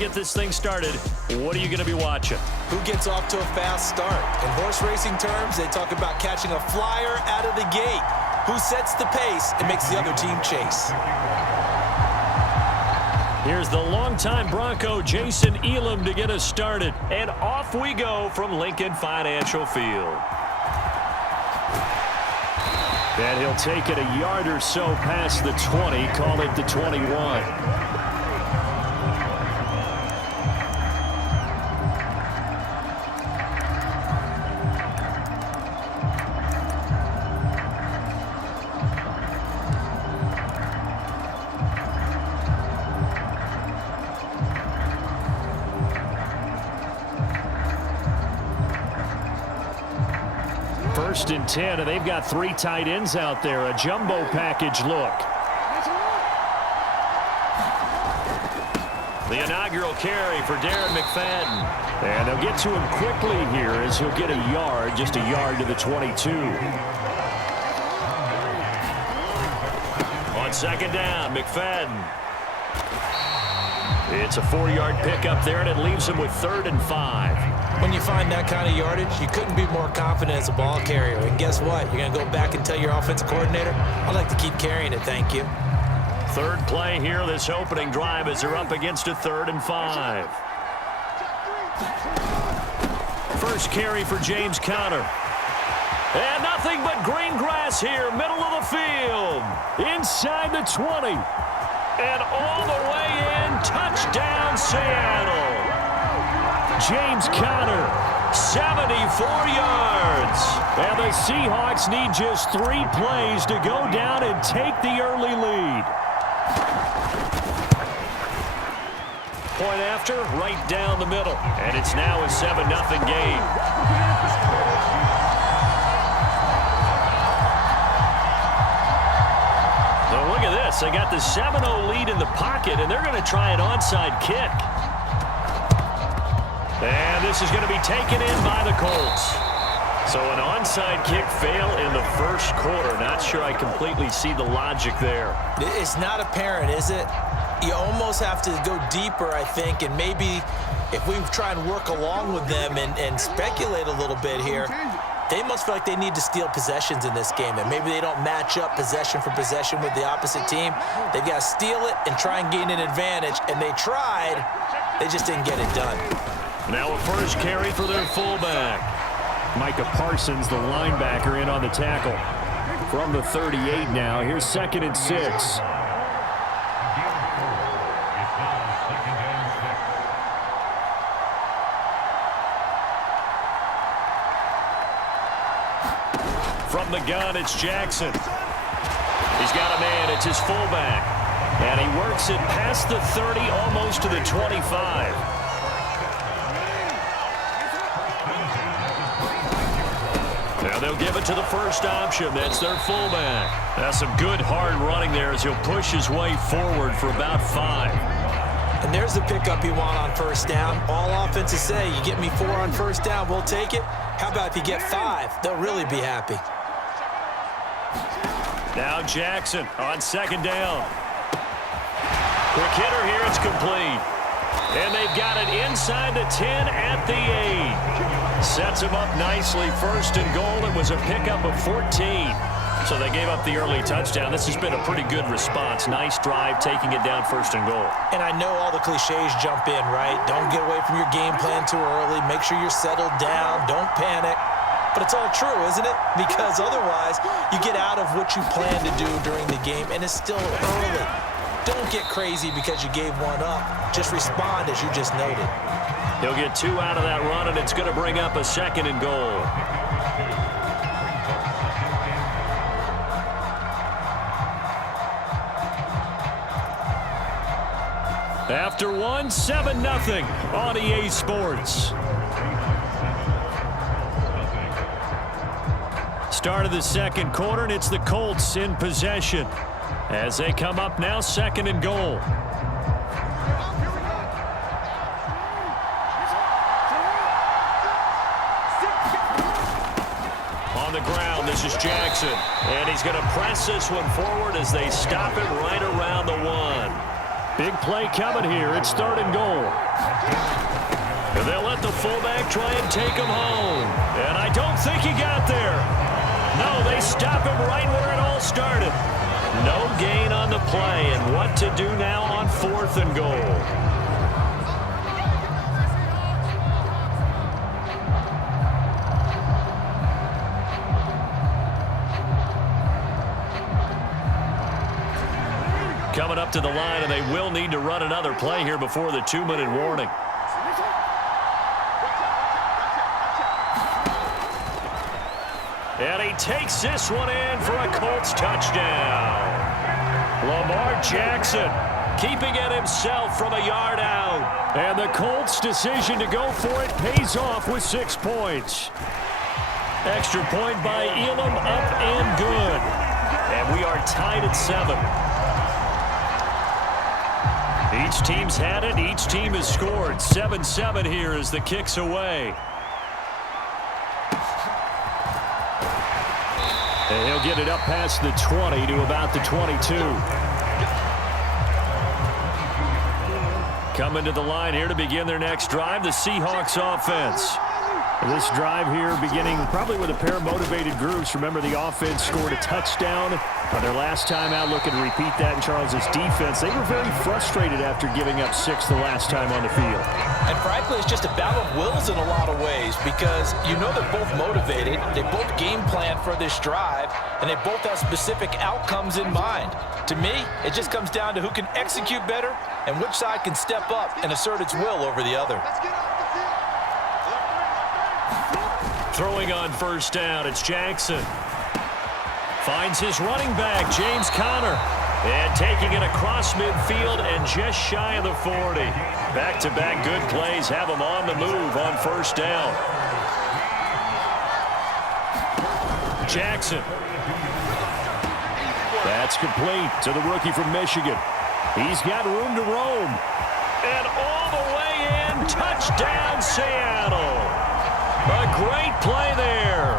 get this thing started, what are you going to be watching? Who gets off to a fast start? In horse racing terms, they talk about catching a flyer out of the gate. Who sets the pace and makes the other team chase? Here's the longtime Bronco, Jason Elam, to get us started. And off we go from Lincoln Financial Field. And he'll take it a yard or so past the 20, call it the 21. First and 10, and they've got 3 tight ends out there. A jumbo package look. The inaugural carry for Darren McFadden. And they'll get to him quickly here as he'll get a yard, just a yard to the 22. On second down, McFadden. It's a 4-yard pickup there, and it leaves him with 3rd and 5. When you find that kind of yardage, you couldn't be more confident as a ball carrier. And guess what? You're going to go back and tell your offensive coordinator, I'd like to keep carrying it, thank you. Third play here, this opening drive, as they're up against a 3rd and 5. First carry for James Conner. And nothing but green grass here, middle of the field. Inside the 20. And all the way in, touchdown Seattle. James Conner, 74 yards. And the Seahawks need just 3 plays to go down and take the early lead. Point after, right down the middle. And it's now a 7-0 game. So look at this. They got the 7-0 lead in the pocket, and they're going to try an onside kick. And this is going to be taken in by the Colts. So an onside kick fail in the first quarter. Not sure I completely see the logic there. It's not apparent, is it? You almost have to go deeper, I think, and maybe if we try and work along with them and speculate a little bit here, they must feel like they need to steal possessions in this game, and maybe they don't match up possession for possession with the opposite team. They've got to steal it and try and gain an advantage, and they tried. They just didn't get it done. Now a first carry for their fullback. Micah Parsons, the linebacker, in on the tackle. From the 38 now, here's 2nd and 6. From the gun, it's Jackson. He's got a man, it's his fullback. And he works it past the 30, almost to the 25. Now they'll give it to the first option. That's their fullback. That's some good hard running there as he'll push his way forward for about 5. And there's the pickup you want on first down. All offenses say, you get me 4 on first down, we'll take it. How about if you get 5? They'll really be happy. Now Jackson on 2nd down. Quick hitter here, it's complete. And they've got it inside the 10 at the 8. Sets him up nicely. 1st and goal. It was a pickup of 14. So they gave up the early touchdown. This has been a pretty good response. Nice drive, taking it down 1st and goal. And I know all the cliches jump in, right? Don't get away from your game plan too early. Make sure you're settled down. Don't panic. But it's all true, isn't it? Because otherwise, you get out of what you plan to do during the game, and it's still early. Don't get crazy because you gave one up. Just respond as you just noted. He'll get 2 out of that run, and it's going to bring up a 2nd and goal. After 1, 7-0 on EA Sports. Start of the second quarter, and it's the Colts in possession as they come up now 2nd and goal. On the ground, this is Jackson, and he's going to press this one forward as they stop it right around the 1. Big play coming here. It's 3rd and goal. try and take him home. And I don't think he got there. No, they stop him right where it all started. No gain on the play, and what to do now on 4th and goal. Coming up to the line, and they will need to run another play here before the 2-minute warning. And he takes this one in for a Colts touchdown. Lamar Jackson keeping it himself from a yard out. And the Colts' decision to go for it pays off with 6 points. Extra point by Elam, up and good. And we are tied at 7. Each team's had it. Each team has scored. 7-7 here as the kick's away. And he'll get it up past the 20 to about the 22. Coming to the line here to begin their next drive, the Seahawks offense. This drive here beginning probably with a pair of motivated groups. Remember, the offense scored a touchdown on their last time out, looking to repeat that in Charles's defense. They were very frustrated after giving up 6 the last time on the field. And frankly, it's just a battle of wills in a lot of ways because you know they're both motivated, they both game plan for this drive, and they both have specific outcomes in mind. To me, it just comes down to who can execute better and which side can step up and assert its will over the other. Throwing on 1st down, it's Jackson. Finds his running back, James Conner. And taking it across midfield and just shy of the 40. Back-to-back good plays have him on the move on 1st down. Jackson. That's complete to the rookie from Michigan. He's got room to roam. And all the way in, touchdown Seattle. A great play there.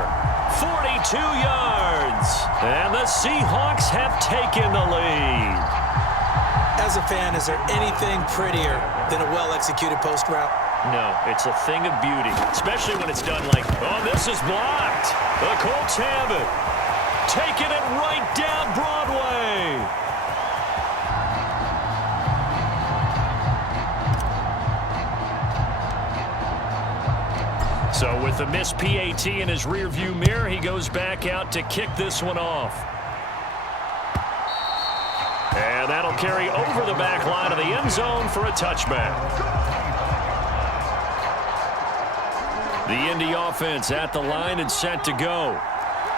42 yards. And the Seahawks have taken the lead. As a fan, is there anything prettier than a well-executed post route? No, it's a thing of beauty, especially when it's done like, oh, this is blocked. The Colts have it. Taking it right down Broadway. So with the missed PAT in his rearview mirror, he goes back out to kick this one off. And that'll carry over the back line of the end zone for a touchback. The Indy offense at the line and set to go.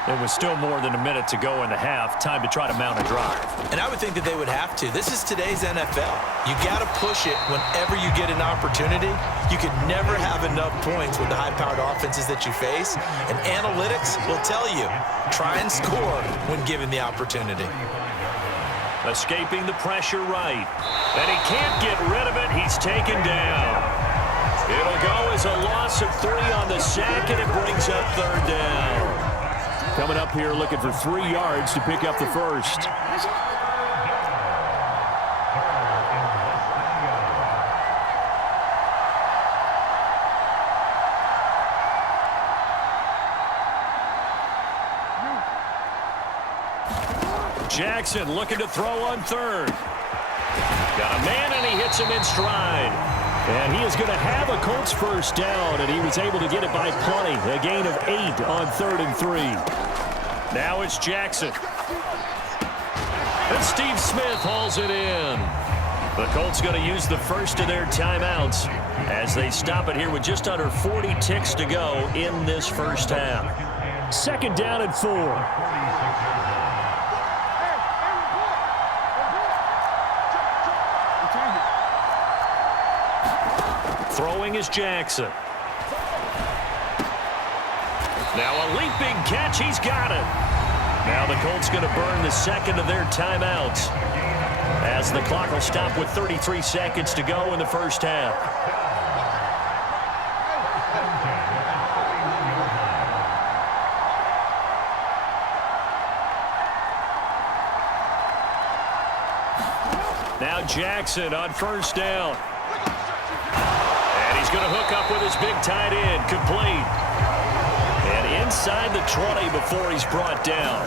There was still more than a minute to go in the half. Time to try to mount a drive. And I would think that they would have to. This is today's NFL. You got to push it whenever you get an opportunity. You could never have enough points with the high-powered offenses that you face. And analytics will tell you, try and score when given the opportunity. Escaping the pressure right. And he can't get rid of it. He's taken down. It'll go as a loss of 3 on the sack, and it brings up 3rd down. Coming up here looking for 3 yards to pick up the first. Jackson looking to throw on 3rd. Got a man, and he hits him in stride. And he is going to have a Colts 1st down, and he was able to get it by plenty. A gain of 8 on 3rd and 3. Now it's Jackson. And Steve Smith hauls it in. The Colts going to use the first of their timeouts as they stop it here with just under 40 ticks to go in this first half. 2nd down and 4. Throwing is Jackson. Now a leaping catch. He's got it. Now the Colts going to burn the 2nd of their timeouts as the clock will stop with 33 seconds to go in the first half. Now Jackson on 1st down. going to hook up with his big tight end. Complete. And inside the 20 before he's brought down.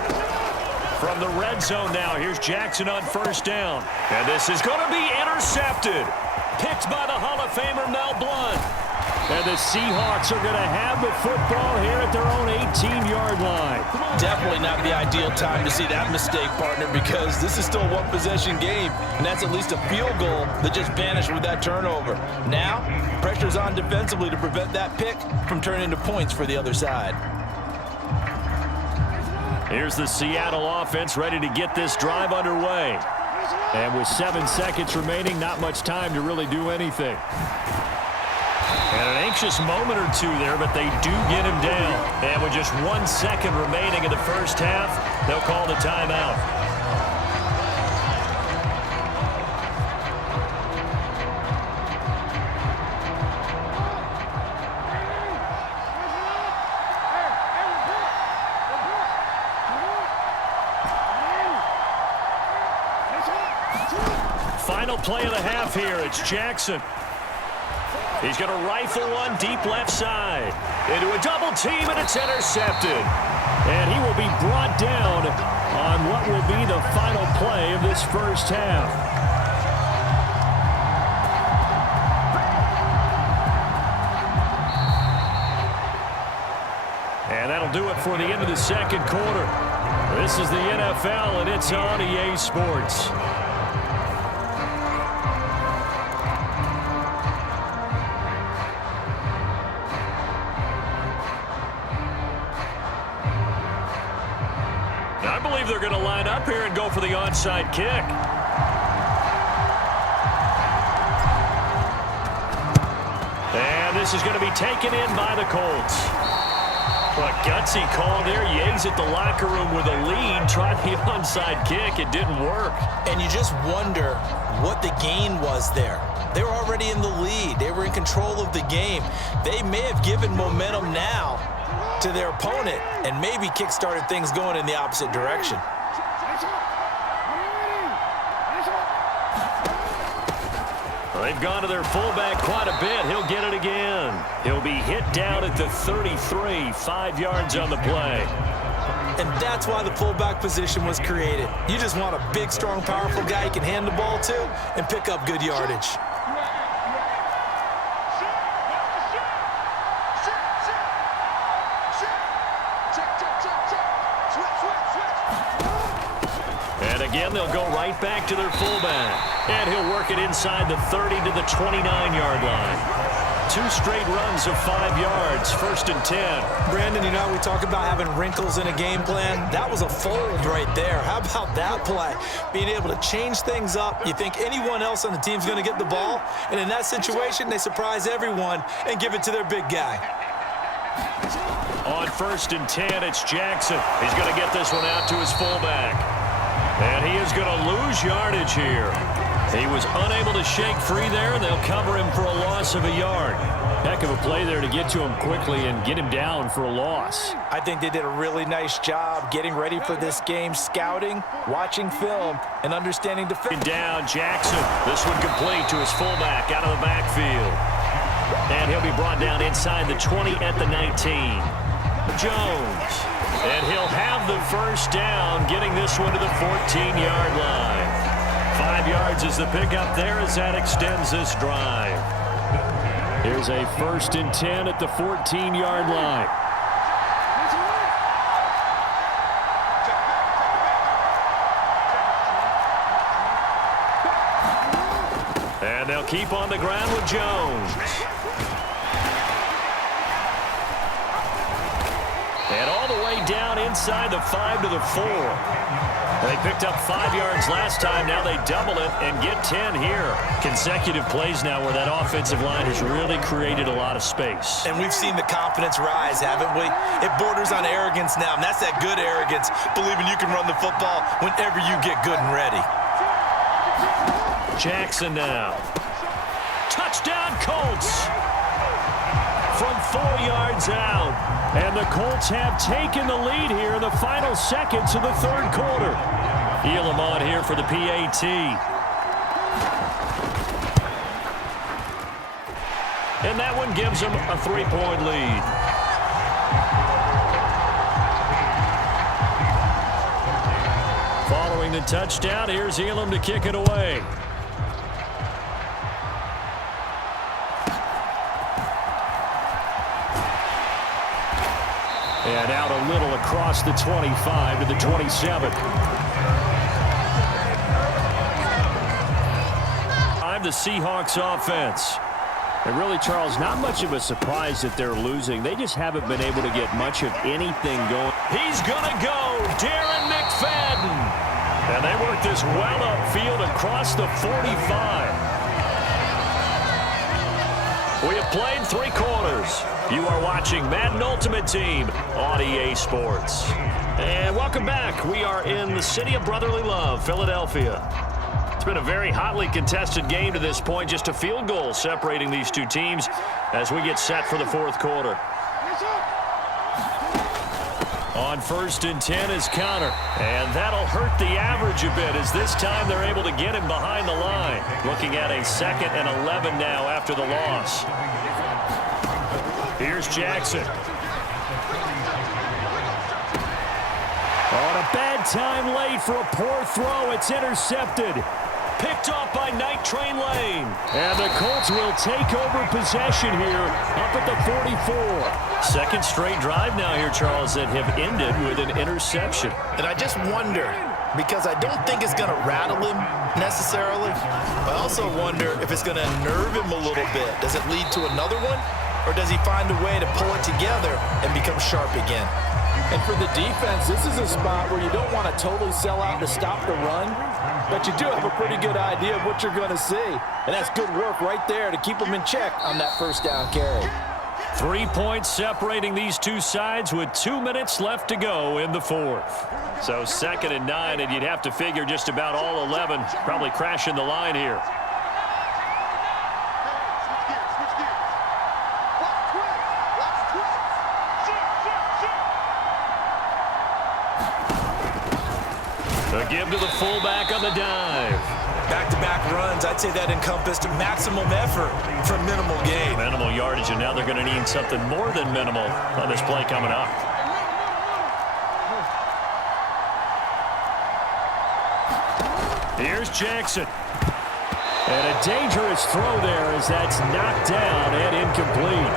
From the red zone now, here's Jackson on first down. And this is going to be intercepted. Picked by the Hall of Famer Mel Blount. And the Seahawks are going to have the football here at their own 18-yard line. Definitely not the ideal time to see that mistake, partner, because this is still a one-possession game, and that's at least a field goal that just vanished with that turnover. Now, pressure's on defensively to prevent that pick from turning into points for the other side. Here's the Seattle offense ready to get this drive underway. And with 7 seconds remaining, not much time to really do anything. And an anxious moment or two there, but they do get him down. And with just 1 second remaining in the first half, they'll call the timeout. Final play of the half here. It's Jackson. He's going to rifle one deep left side. Into a double team, and it's intercepted. And he will be brought down on what will be the final play of this first half. And that'll do it for the end of the second quarter. This is the NFL, and it's on EA Sports. I believe they're going to line up here and go for the onside kick. And this is going to be taken in by the Colts. What gutsy call there. Yates at the locker room with a lead. Tried the onside kick. It didn't work. And you just wonder what the gain was there. They were already in the lead. They were in control of the game. They may have given momentum now to their opponent and maybe kick-started things going in the opposite direction. They've gone to their fullback quite a bit. He'll get it again. He'll be hit down at the 33, 5 yards on the play. And that's why the fullback position was created. You just want a big, strong, powerful guy you can hand the ball to and pick up good yardage. And again, they'll go right back to their fullback. And he'll work it inside the 30 to the 29-yard line. 2 straight runs of 5 yards, 1st and 10. Brandon, you know, we talk about having wrinkles in a game plan. That was a fold right there. How about that play? Being able to change things up. You think anyone else on the team's going to get the ball, and in that situation, they surprise everyone and give it to their big guy. On 1st and 10, it's Jackson. He's going to get this one out to his fullback. And he is going to lose yardage here. He was unable to shake free there, and they'll cover him for a loss of a yard. Heck of a play there to get to him quickly and get him down for a loss. I think they did a really nice job getting ready for this game, scouting, watching film, and understanding defense. Down Jackson. This one complete to his fullback out of the backfield. And he'll be brought down inside the 20 at the 19. Jones. And he'll have the first down, getting this one to the 14-yard line. 5 yards is the pickup there as that extends this drive. Here's a 1st and 10 at the 14-yard line. And they'll keep on the ground with Jones. And all the way down inside the 5 to the 4. They picked up 5 yards last time. Now they double it and get 10 here. Consecutive plays now where that offensive line has really created a lot of space. And we've seen the confidence rise, haven't we? It borders on arrogance now, and that's that good arrogance, believing you can run the football whenever you get good and ready. Jackson now. Touchdown, Colts. From 4 yards out. And the Colts have taken the lead here in the final seconds of the third quarter. Elam on here for the PAT. And that one gives them a 3-point lead. Following the touchdown, here's Elam to kick it away. And out a little across the 25 to the 27. The Seahawks offense. And really, Charles, not much of a surprise that they're losing. They just haven't been able to get much of anything going. He's going to go, Darren McFadden. And they work this well upfield across the 45. We have played 3 quarters. You are watching Madden Ultimate Team on EA Sports. And welcome back. We are in the city of brotherly love, Philadelphia. It's been a very hotly contested game to this point. Just a field goal separating these two teams as we get set for the 4th quarter. On 1st and 10 is Connor. And that'll hurt the average a bit as this time they're able to get him behind the line. Looking at a 2nd and 11 now after the loss. Here's Jackson. On a bad time late for a poor throw. It's intercepted. Picked off by Night Train Lane. And the Colts will take over possession here up at the 44. Second straight drive now here, Charles, that have ended with an interception. And I just wonder, because I don't think it's going to rattle him necessarily. I also wonder if it's going to unnerve him a little bit. Does it lead to another one? Or does he find a way to pull it together and become sharp again? And for the defense, this is a spot where you don't want to totally sell out to stop the run, but you do have a pretty good idea of what you're going to see. And that's good work right there to keep them in check on that 1st down carry. 3 points separating these two sides with 2 minutes left to go in the 4th. So 2nd and 9, and you'd have to figure just about all 11 probably crashing the line here. A give to the fullback on the dive. Back-to-back runs, I'd say that encompassed maximum effort for minimal gain. Minimal yardage, and now they're going to need something more than minimal on this play coming up. Here's Jackson. And a dangerous throw there as that's knocked down and incomplete.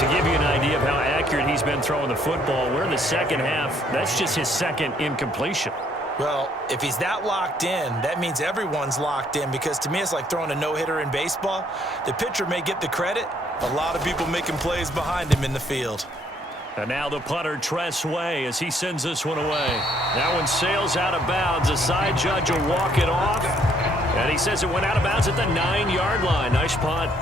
To give you an idea of how accurate he's been throwing the football, we're in the 2nd half. That's just his 2nd incompletion. Well, if he's that locked in, that means everyone's locked in, because to me it's like throwing a no-hitter in baseball. The pitcher may get the credit. A lot of people making plays behind him in the field. And now the punter, Tress Way, as he sends this one away. That one sails out of bounds. The side judge will walk it off. And he says it went out of bounds at the 9-yard line. Nice punt.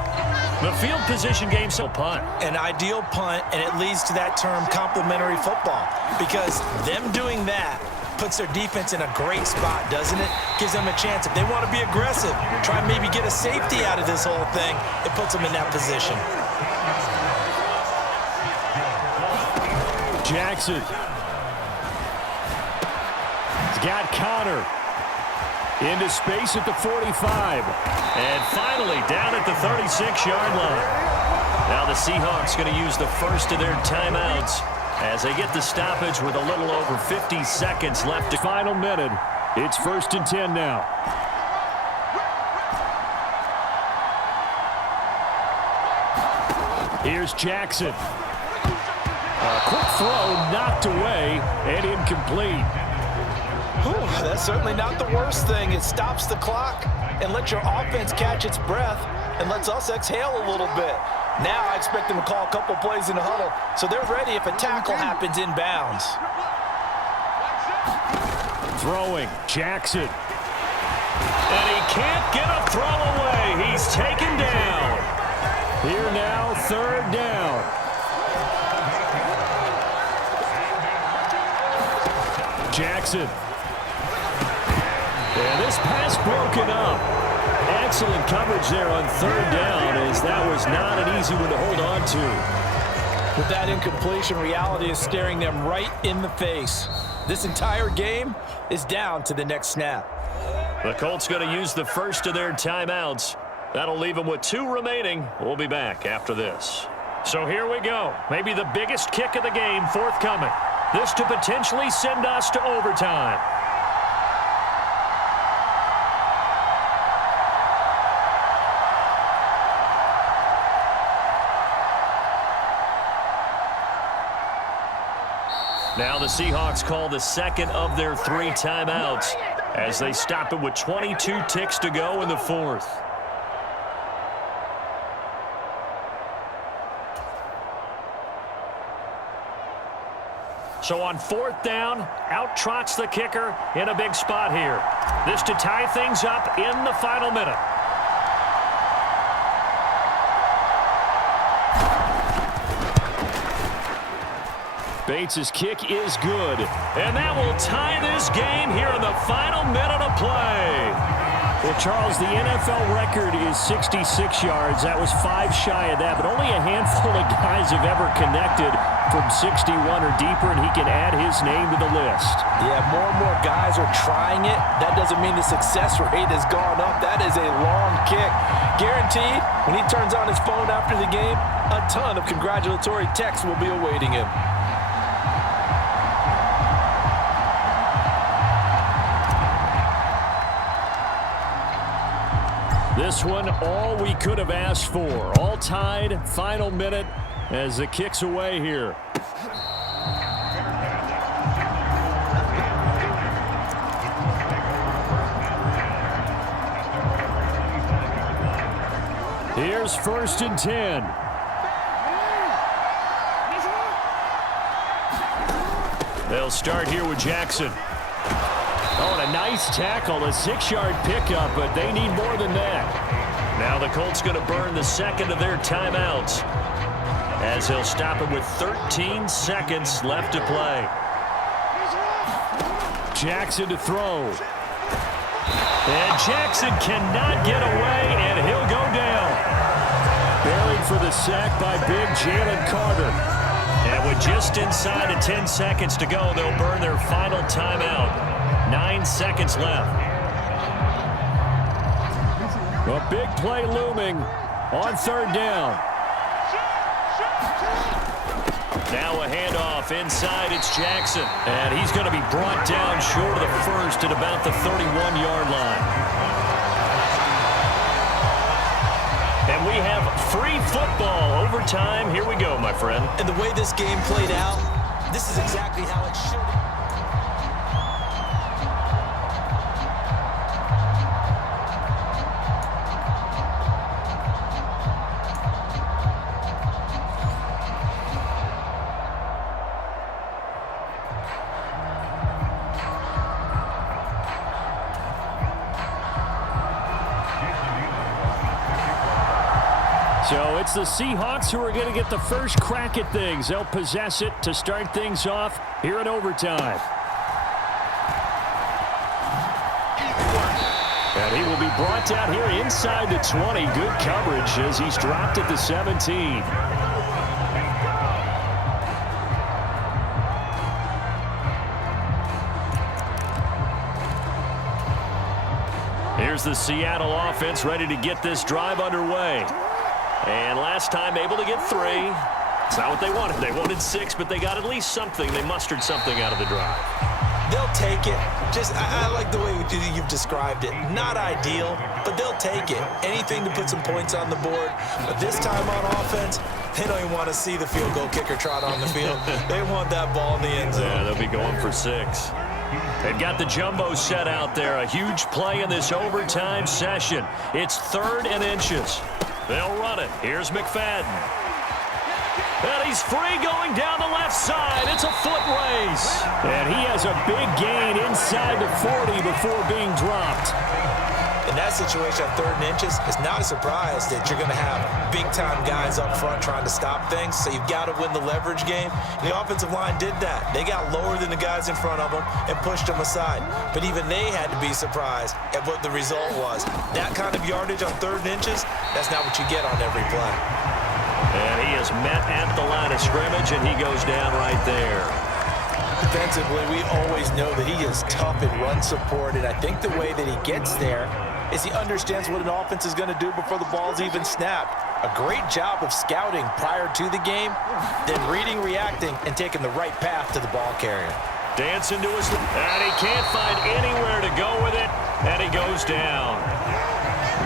The field position game, so punt. An ideal punt, and it leads to that term complimentary football, because them doing that puts their defense in a great spot, doesn't it? Gives them a chance. If they want to be aggressive, try and maybe get a safety out of this whole thing, it puts them in that position. Jackson. He's got Connor. Into space at the 45. And finally down at the 36-yard line. Now the Seahawks going to use the first of their timeouts as they get the stoppage with a little over 50 seconds left. Final minute. It's 1st and 10 now. Here's Jackson. A quick throw knocked away and incomplete. Whew, that's certainly not the worst thing. It stops the clock and lets your offense catch its breath and lets us exhale a little bit. Now I expect them to call a couple plays in the huddle, so they're ready if a tackle happens inbounds. Throwing, Jackson. And he can't get a throw away. He's taken down. Here now, 3rd down. Jackson. And this pass broken up. Excellent coverage there on 3rd down, as that was not an easy one to hold on to. With that incompletion, reality is staring them right in the face. This entire game is down to the next snap. The Colts going to use the first of their timeouts That'll leave him with 2 remaining. We'll be back after this. So here we go. Maybe the biggest kick of the game forthcoming. This to potentially send us to overtime. Now the Seahawks call the second of their 3 timeouts as they stop it with 22 ticks to go in the 4th. So on 4th down, out trots the kicker in a big spot here. This to tie things up in the final minute. Bates' kick is good, and that will tie this game here in the final minute of play. Well, Charles, the NFL record is 66 yards. That was 5 shy of that, but only a handful of guys have ever connected from 61 or deeper, and he can add his name to the list. Yeah, more and more guys are trying it. That doesn't mean the success rate has gone up. That is a long kick. Guaranteed, when he turns on his phone after the game, a ton of congratulatory texts will be awaiting him. This one, all we could have asked for. All tied, final minute as the kick's away here. Here's 1st and 10. They'll start here with Jackson. Oh, and a nice tackle, a 6-yard pickup, but they need more than that. Now the Colts going to burn the second of their timeouts as he'll stop it with 13 seconds left to play. Jackson to throw. And Jackson cannot get away, and he'll go down. Buried for the sack by big Jalen Carter. And with just inside of 10 seconds to go, they'll burn their final timeout. 9 seconds left. A big play looming on 3rd down. Now a handoff inside. It's Jackson. And he's going to be brought down short of the first at about the 31-yard line. And we have free football overtime. Here we go, my friend. And the way this game played out, this is exactly how it should have. So it's the Seahawks who are going to get the first crack at things. They'll possess it to start things off here in overtime. And he will be brought down here inside the 20. Good coverage as he's dropped at the 17. Here's the Seattle offense ready to get this drive underway. And last time able to get 3. It's not what they wanted. They wanted 6, but they got at least something. They mustered something out of the drive. They'll take it. I like the way you've described it. Not ideal, but they'll take it. Anything to put some points on the board. But this time on offense, they don't even want to see the field goal kicker trot on the field. They want that ball in the end zone. Yeah, they'll be going for 6. They've got the jumbo set out there. A huge play in this overtime session. It's 3rd and inches. They'll run it. Here's McFadden. And he's free going down the left side. It's a foot race. And he has a big gain inside the 40 before being dropped. In that situation, on 3rd and inches, it's not a surprise that you're going to have big-time guys up front trying to stop things, so you've got to win the leverage game. The offensive line did that. They got lower than the guys in front of them and pushed them aside. But even they had to be surprised at what the result was. That kind of yardage on 3rd and inches, that's not what you get on every play. And he is met at the line of scrimmage, and he goes down right there. Defensively, we always know that he is tough in run support, and I think the way that he gets there is he understands what an offense is going to do before the ball's even snapped. A great job of scouting prior to the game, then reading, reacting, and taking the right path to the ball carrier. Dancing to his... And he can't find anywhere to go with it, and he goes down.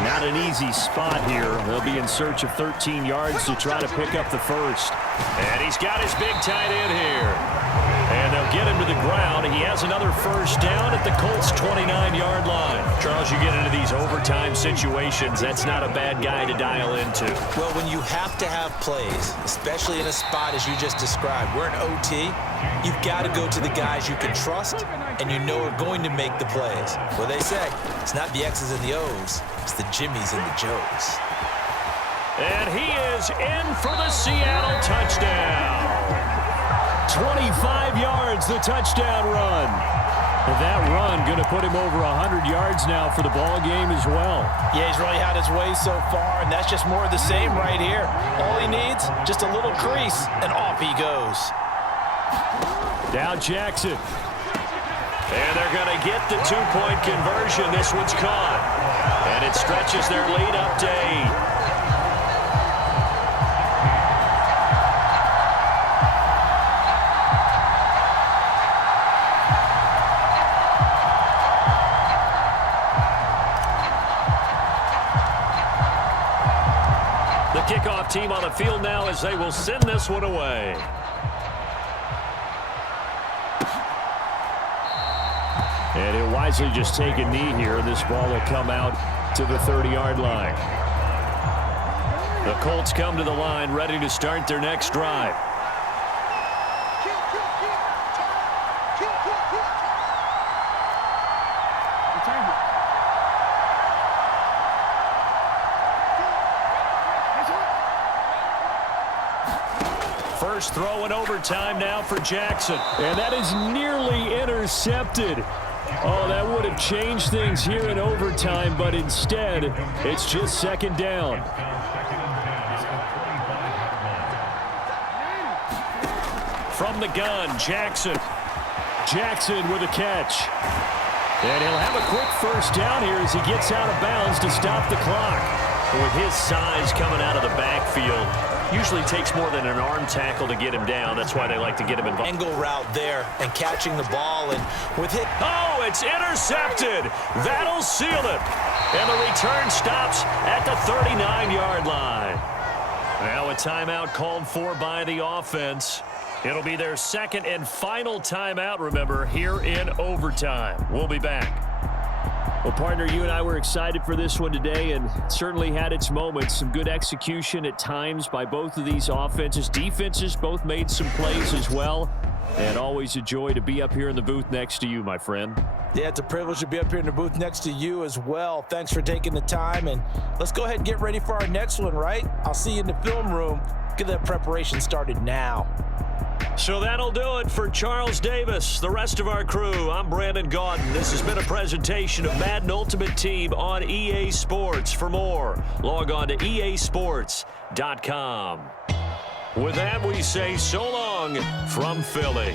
Not an easy spot here. They'll be in search of 13 yards to try to pick up the first. And he's got his big tight end here. And they'll get him to the ground. He has another first down at the Colts' 29-yard line. Charles, you get into these overtime situations, that's not a bad guy to dial into. Well, when you have to have plays, especially in a spot as you just described, we're in OT, you've got to go to the guys you can trust and you know are going to make the plays. Well, they say it's not the X's and the O's, it's the Jimmies and the Joes. And he is in for the Seattle touchdown. 25 yards, the touchdown run. And that run going to put him over 100 yards now for the ball game as well. Yeah, he's really had his way so far, and that's just more of the same right here. All he needs, just a little crease, and off he goes. Now Jackson. And they're going to get the two-point conversion. This one's caught. And it stretches their lead up to 8. The kickoff team on the field now as they will send this one away. And he'll wisely just take a knee here. This ball will come out to the 30-yard line. The Colts come to the line ready to start their next drive. First throw in overtime now for Jackson. And that is nearly intercepted. Oh, that would have changed things here in overtime, but instead, it's just second down. From the gun, Jackson. Jackson with a catch. And he'll have a quick first down here as he gets out of bounds to stop the clock. With his size coming out of the backfield, usually takes more than an arm tackle to get him down. That's why they like to get him involved. Angle route there and catching the ball, and with it. Oh, it's intercepted. That'll seal it. And the return stops at the 39-yard line. Now a timeout called for by the offense. It'll be their second and final timeout, remember, here in overtime. We'll be back. Well, partner, you and I were excited for this one today, and it certainly had its moments. Some good execution at times by both of these offenses. Defenses both made some plays as well. And always a joy to be up here in the booth next to you, my friend. Yeah, it's a privilege to be up here in the booth next to you as well. Thanks for taking the time, and let's go ahead and get ready for our next one, right? I'll see you in the film room. Get that preparation started now. So that'll do it for Charles Davis, the rest of our crew. I'm Brandon Gaudin. This has been a presentation of Madden Ultimate Team on EA Sports. For more, log on to easports.com. With that, we say so long from Philly.